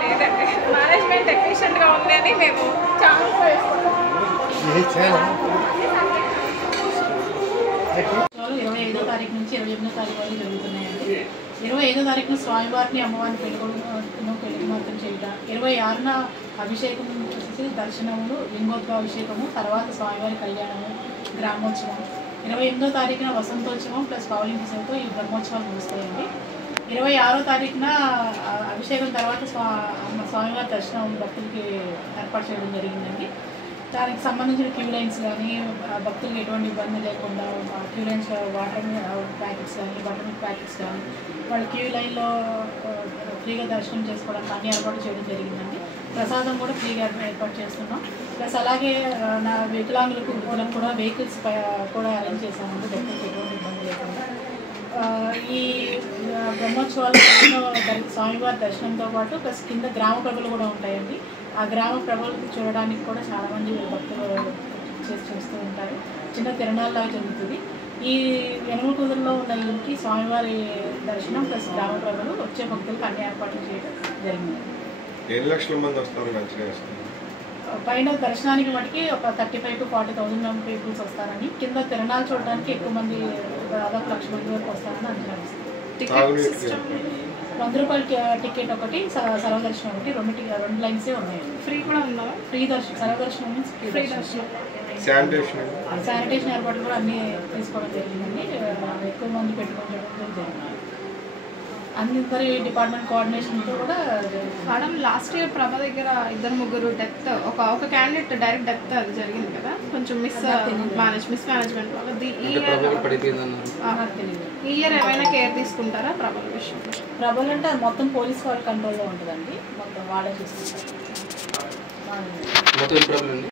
లేదండి, మేనేజ్మెంట్ ఎఫిషియెంట్గా ఉంది అని మేము ఛాన్స్ వేసుకున్నాం. 25వ తారీఖు నుంచి 28వ తారీఖు వరకు జరుగుతున్నాయండి. 25వ తారీఖున స్వామివారిని అమ్మవారిని పెళ్లి మాత్రం చేయటం, 26న అభిషేకం వచ్చేసి దర్శనములు, లింగోద్భవాభిషేకము, తర్వాత స్వామివారి కళ్యాణము, గ్రామోత్సవం. 28వ తారీఖున వసంతోత్సవం ప్లస్ పౌలింగ్ సేవతో ఈ బ్రహ్మోత్సవాలు ముగుస్తాయండి. 26వ తారీఖున అభిషేకం తర్వాత స్వామివారి దర్శనం భక్తులకి ఏర్పాటు చేయడం జరిగిందండి. దానికి సంబంధించిన క్యూ లైన్స్ కానీ భక్తులకు ఎటువంటి ఇబ్బంది లేకుండా క్యూ లైన్స్ వాటర్ ప్యాకెట్స్ కానీ బటర్ మిల్క్ ప్యాకెట్స్ కానీ వాళ్ళు క్యూ లైన్లో ఫ్రీగా దర్శనం చేసుకోవడానికి అన్ని ఏర్పాటు చేయడం జరిగిందండి. ప్రసాదం కూడా ఫ్రీగా ఏర్పాటు చేస్తున్నాం. ప్లస్ అలాగే నా వికలాంగులకు వృద్ధులకు కూడా వెహికల్స్ కూడా అరేంజ్ చేశామండి భక్తులకు ఎటువంటి ఇబ్బంది లేకుండా. ఈ బ్రహ్మోత్సవాల్లో స్వామివారి దర్శనంతో పాటు ప్లస్ కింద గ్రామ ప్రభలు కూడా ఉంటాయండి. ఆ గ్రామ ప్రభలు చూడడానికి కూడా చాలామంది భక్తులు చేస్తూ ఉంటారు. చిన్న తిరణాల్లాగా జరుగుతుంది. ఈ యనమల కుదురులో ఉన్న ఇంటికి స్వామివారి దర్శనం ప్లస్ గ్రామ ప్రభలు వచ్చే భక్తులకు అన్ని ఏర్పాట్లు చేయడం జరిగింది. 7 లక్షల మంది వస్తారు. పైన దర్శనానికి మటుకి ఒక 35,000 to 40,000 పీపుల్స్ వస్తారని, కింద తిరణాలు చూడడానికి ఎక్కువ మంది దాదాపు 1,00,000 మంది వరకు వస్తారని అంచనా వేస్తారు. 100 రూపాయల టికెట్ ఒకటి, సర్వదర్శనం ఒకటి, రెండు లైన్సే ఉన్నాయి. ఫ్రీ కూడా ఉందా? ఫ్రీ దర్శనం, సర్వదర్శనం మీన్స్ ఫ్రీ దర్శనం. శానిటేషన్ ఏర్పాట్లు కూడా అన్నీ తీసుకోవడం జరిగిందండి. ఎక్కువ మంది పెట్టుకోవడం జరిగింది. అందరి డిపార్ట్మెంట్ కోఆర్డినేషన్తో కూడా. మేడం, లాస్ట్ ఇయర్ ప్రభ దగ్గర 2-3 డెత్, ఒక క్యాండిడేట్ డైరెక్ట్ డెత్ అది జరిగింది కదా, కొంచెం మిస్ మేనేజ్మెంట్ వల్ల. ఈ ఇయర్ ఏమైనా కేర్ తీసుకుంటారా ప్రభల విషయంలో? ప్రభలు అంటే అది మొత్తం పోలీస్ వాళ్ళ కంట్రోల్లో ఉంటుందండి, మొత్తం వాళ్ళే చూసుకుంటారు.